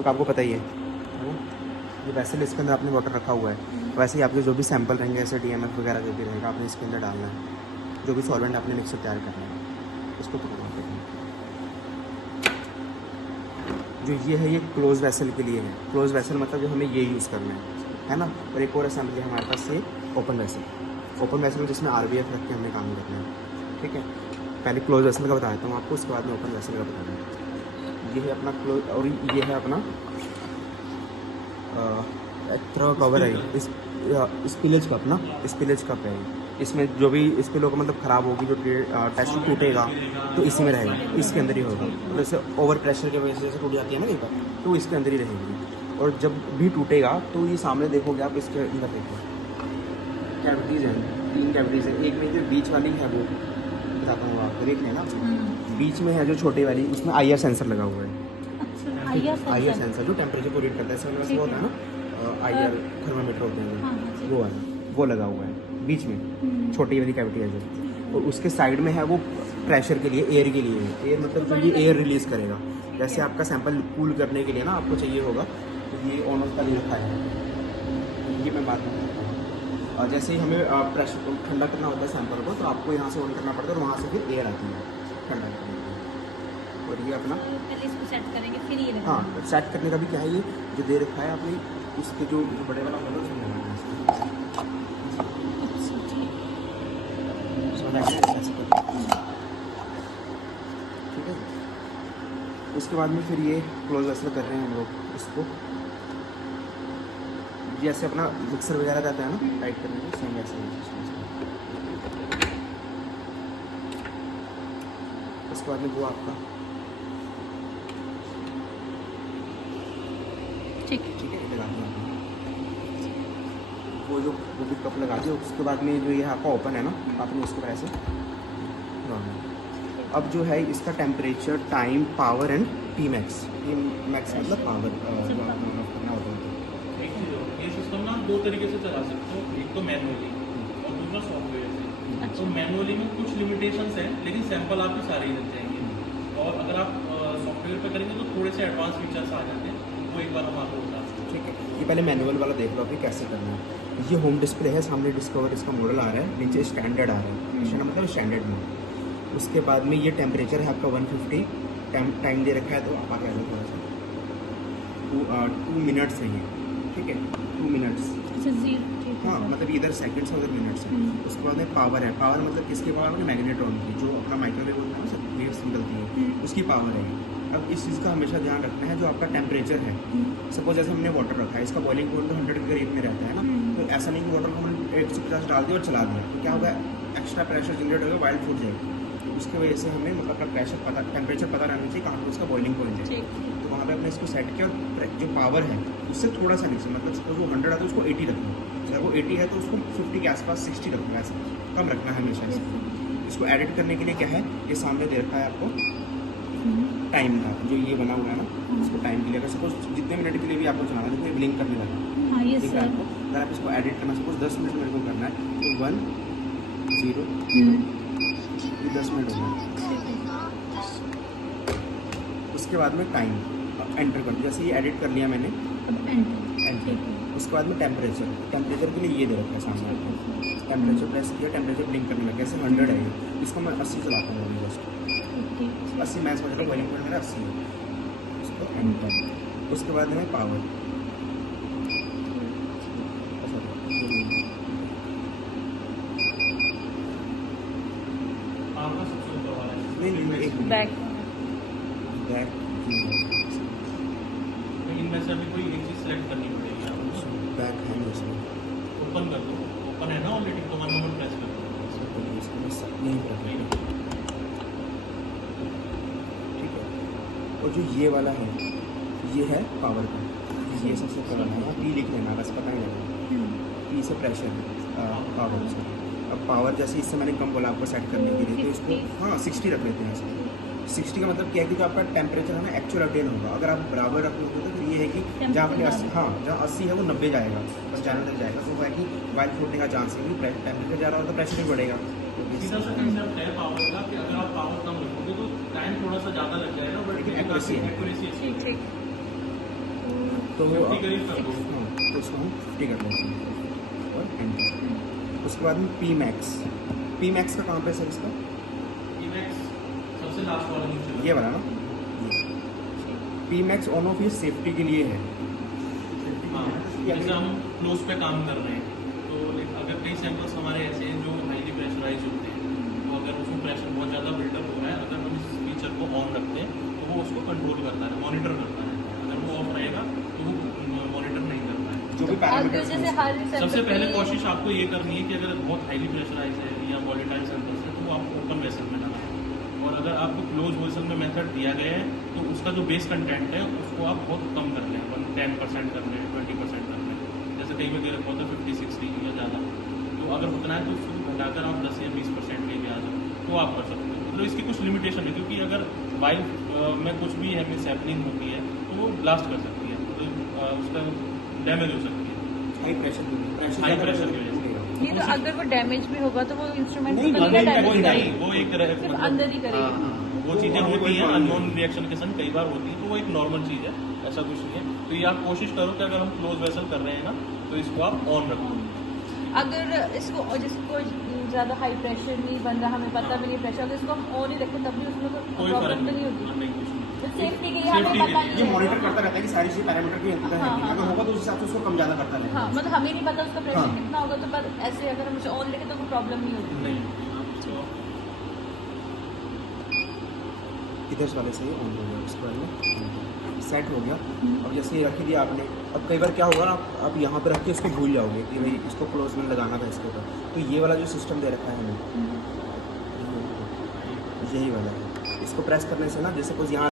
Vessel का आपको पता ही है ना, ये वैसल इसके अंदर आपने वाटर रखा हुआ है। वैसे ही आपके जो भी सैंपल रहेंगे ऐसे DMF वगैरह जो भी रहेगा आपने इसके अंदर डालना है, जो भी सॉल्वेंट आपने मिक्सर तैयार करना है इसको पूरा करना है। जो ये है ये क्लोज वैसल के लिए है। क्लोज वैसल मतलब जो हमें ये यूज़ करना है ना। और एक और असेंबली है हमारे पास ये ओपन वैसल। ओपन वैसल में जिसमें RBF रख के हमें काम करना है, ठीक है। पहले क्लोज वैसल का बता देता हूँ आपको, उसके बाद में ओपन वैसल का बता दूँ। ये है अपना क्लोज और ये है अपना थ्रो कवर है। इस स्पिलेज कप ना, स्पिलेज कप है। इसमें जो भी स्पिल होगा मतलब ख़राब होगी, जो टेस्ट टूटेगा तो इसी में रहेगा, इसके अंदर ही होगा। जैसे ओवर प्रेशर की वजह से जैसे टूट जाती है ना कहीं पर, तो इसके अंदर ही रहेगी। और जब भी टूटेगा तो ये सामने देखोगे आप, इसके अंदर देखो कैविटीज़ हैं, 3 कैविटीज़ हैं। एक में जो बीच वाली है वो बताता हूँ आपको, देख लेना। बीच में है जो छोटी वाली, उसमें IR सेंसर लगा हुआ है। IR सेंसर जो टेम्परेचर को रीड करता है, इसमें वो होता है ना IR थर्मामीटर होते हैं, वो वाला वो लगा हुआ है बीच में, छोटी वाली कैविटी है जो। और उसके साइड में है वो प्रेशर के लिए, एयर के लिए है। एयर मतलब जो ये एयर रिलीज़ करेगा। जैसे आपका सैंपल कूल करने के लिए ना आपको चाहिए होगा, तो ये ऑन ऑफ का ले रखा है, ये मैं बात करता हूँ। और जैसे ही हमें प्रेशर ठंडा करना होता है सैंपल को, तो आपको यहाँ से ऑन करना पड़ता है और वहाँ से फिर एयर आती है ठंडा करने के लिए। और ये अपना पहले इसको सेट करेंगे फिर ये लगाएंगे। हाँ, सेट करने का भी क्या है, ये जो दे रखा है आपने, उसके जो बड़े वाला होगा उसमें लगाना है। ठीक है। उसके बाद में फिर ये क्लोज वैसल कर रहे हैं हम लोग इसको, जैसे अपना मिक्सर वगैरह रहता है ना टाइट करने में, सेम वैसे ही। उसके बाद में वो आपका ठीक है लगा दिया वो भी कप लगा दिया। उसके बाद में जो ये आपका ओपन है ना, आपने उसको ऐसे अब जो है इसका temperature, time, power and Tmax। Tmax मतलब पावर करना होता है। ये सिस्टम ना 2 तरीके से चला सकते हो, एक तो मैनुअली और दूसरा सॉफ्टवेयर से। तो मैनुअली में कुछ लिमिटेशंस हैं, लेकिन सैंपल आपके सारे ही लग जाएंगे। और अगर आप सॉफ्टवेयर पे करेंगे तो थोड़े से एडवांस फीचर्स आ जाते हैं, वो एक बार हम आपको बता सकते हैं। ठीक है। ये पहले मैनुअल वाला देख लो अभी कैसे करना है। ये होम डिस्प्ले है, सामने डिस्कवर इसका मॉडल आ रहा है, नीचे स्टैंडर्ड आ रहा है, मतलब स्टैंडर्ड में। उसके बाद में ये टेम्परेचर है आपका 150, टाइम दे रखा है, तो आप आगे आ जाओ थोड़ा सा, 2 मिनट्स है ये, ठीक है 2 मिनट्स। हाँ मतलब इधर सेकंड्स उधर मिनट्स है। उसके बाद में पावर है, पावर मतलब किसकी पावर है, मैग्नेट्रॉन की, जो अपना माइक्रोवेव होता है ना, सब वेव्स निकलती है, उसकी पावर है। अब इस चीज़ का हमेशा ध्यान रखना है, जो आपका टेम्परेचर है, सपोज जैसे हमने वाटर रखा है, इसका बॉइलिंग पॉइंट 100 के करीब में रहता है ना, तो ऐसा नहीं कि वाटर को हमने 150 डाल दिया और चला दिया, तो क्या होगा, एक्स्ट्रा प्रेशर जनरेट होगा, वाइल्ड फूट जाएगी। तो उसकी वजह से हमें मतलब अपना प्रेशर पता, टेम्परेचर पता रहना चाहिए कहाँ पर उसका बॉइलिंग पॉइंट है। तो वहाँ पर अपने इसको सेट किया, जो पावर है उससे थोड़ा सा नीचे, मतलब सपोज वो 100 आता है उसको 80 रखना, अगर वो 80 है तो उसको 50 के आसपास 60 रखना है, ऐसा कम रखना है हमेशा। इसको एडिट करने के लिए क्या है, ये सामने दे रखा है आपको टाइम का, जो ये बना हुआ है ना, इसको टाइम के लिए अगर सपोज जितने मिनट के लिए भी आपको चलाना है, जितने ब्लिंक करने लगा, ठीक है आपको, अगर आप इसको एडिट करना, सपोज 10 मिनट मेरे को करना है, तो 1 0 ये 10 मिनट हो गया। उसके बाद में टाइम एंटर कर, जैसे ये एडिट कर लिया मैंने, एंटर। उसके बाद में टेम्परेचर के लिए ये दे रखा है सामने आपको, टेम्परेचर प्रेस किया, टेम्परेचर ब्लिंक करने लगा, कैसे 100 है ये, इसको मैं 80 चलाता हूँ अभी बस, 80 मैं समझ रहा हूँ, बॉइलिंग पॉइंट मेरा 80 है, उसको एंटर। उसके बाद में पावर, नहीं एक बैक बैक, इनमें से अभी कोई एक चीज़ सेलेक्ट करनी पड़ेगी आपको। बैक है इसमें, ओपन कर दो, ओपन है ना ऑलरेडी, तो 1 नंबर प्रेस कर दो, इसको मैं सब नहीं रखना, ठीक है। और जो ये वाला है, ये है पावर का, ये सबसे पहला है, यहाँ P लिख लेना, बस पता नहीं लगेगा, P से प्रेशर है, पावर से। अब पावर जैसे इससे मैंने कम बोला आपको सेट करने के लिए, तो इसको हाँ 60 रख लेते हैं इसको। 60 का मतलब क्या है कि जो आपका टेम्परेचर है ना एक्चुअल अटेन होगा, अगर आप बराबर रख लोगे तो फिर ये है कि जहाँ पे 80, हाँ जहाँ 80 है वो 90 जाएगा, 95 तक जाएगा, तो वो है कि वाइल्ड फूटने का चांस है, कि टेम्परेचर ज़्यादा होगा तो प्रेशर भी बढ़ेगा। सीधा सा कंसेप्ट है पावर का कि अगर आप पावर कम रखोगे तो टाइम थोड़ा सा ज़्यादा लग जाएगा, बट लेकिन एक्यूरेसी है। एक्यूरेसी ठीक तो 50 करीब कर दो। हाँ, तो उसको हम 50 कर लेते हैं और एंटर। उसके बाद में पी मैक्स का कहाँ पे सर इसका? Emacs सबसे लास्ट वाला नीचे ये वाला ना, पी मैक्स ऑन ऑफ ये सेफ्टी के लिए है। हाँ, जैसे हम क्लोज पे काम कर रहे हैं तो अगर कई सैंपल्स हमारे ऐसे हैं जो हाईली प्रेशराइज होते हैं, तो अगर उसमें प्रेशर बहुत ज़्यादा बिल्डअप हो रहा है, अगर हम इस फीचर को ऑन रखते हैं तो वो उसको कंट्रोल करता है, मॉनिटर करता है। अगर वो ऑफ रहेगा तो वो मॉनिटर नहीं करता है। जो भी अगर पैरामीटर्स जैसे हर सबसे पहले कोशिश आपको ये करनी है कि अगर बहुत हाईली प्रेशराइज है या वॉलेटाइल सैंपल्स है तो वो आप ओपन वेसल में लगाएं, और अगर आपको क्लोज वेसल में मेथड दिया गया है तो उसका जो बेस कंटेंट है उसको आप बहुत कम कर लें, 10% कर लें, 20% कर लें। जैसे कई बार रखा होता है 50-60 या ज़्यादा, तो अगर उतना है तो उसको घटाकर आप 10 या 20% लेके आ जाओ तो आप कर सकते हो। मतलब इसकी कुछ लिमिटेशन है, क्योंकि अगर वाइल में कुछ भी है मिस हैपनिंग होती है तो वो ब्लास्ट कर सकती है, तो उसका डैमेज हो सकती है हाई प्रेशर हाई प्रेशर की वजह से। नहीं, तो अगर वो डैमेज भी होगा तो वो इंस्ट्रूमेंट नहीं, तो नहीं, डैमेज नहीं, करेगा, वो एक तरह सिर्फ अंदर ही करेगा। वो चीज़ें होती हैं अननोन रिएक्शन के संग कई बार होती हैं, तो वो एक नॉर्मल चीज़ है, ऐसा कुछ नहीं है। तो ये आप कोशिश करो कि अगर हम क्लोज वेसल कर रहे हैं ना तो इसको आप ऑन रखो। अगर इसको जिसको ज़्यादा हाई प्रेशर नहीं बन रहा, हमें पता भी नहीं प्रेशर, अगर इसको हम ऑन ही रखें तब भी उसमें कोई प्रॉब्लम फर्क तो नहीं नहीं होगी। नहीं, कुछ नहीं। सेफ्टी के लिए हमें Safety पता के लिए। नहीं ये है। मॉनिटर करता रहता है कि सारी चीज़ पैरामीटर की अंतर है हाँ, कि नहीं। हाँ, अगर हाँ। होगा तो उस हिसाब से उसको कम ज़्यादा करता है। हाँ, मतलब हमें नहीं पता उसका प्रेशर हाँ। कितना होगा, तो बस ऐसे अगर हम उसे ऑन रखें तो कोई प्रॉब्लम नहीं होगी। नहीं तो इधर वाले से ही ऑन हो गया, उसके बाद में सेट हो गया। अब जैसे ये रख दिया आपने, अब कई बार क्या होगा ना, आप यहाँ पे रख के इसको भूल जाओगे कि भाई इसको क्लोज में लगाना था इसके ऊपर, तो ये वाला जो सिस्टम दे रखा है हमें, यही वाला है। इसको प्रेस करने से ना, जैसे कुछ यहाँ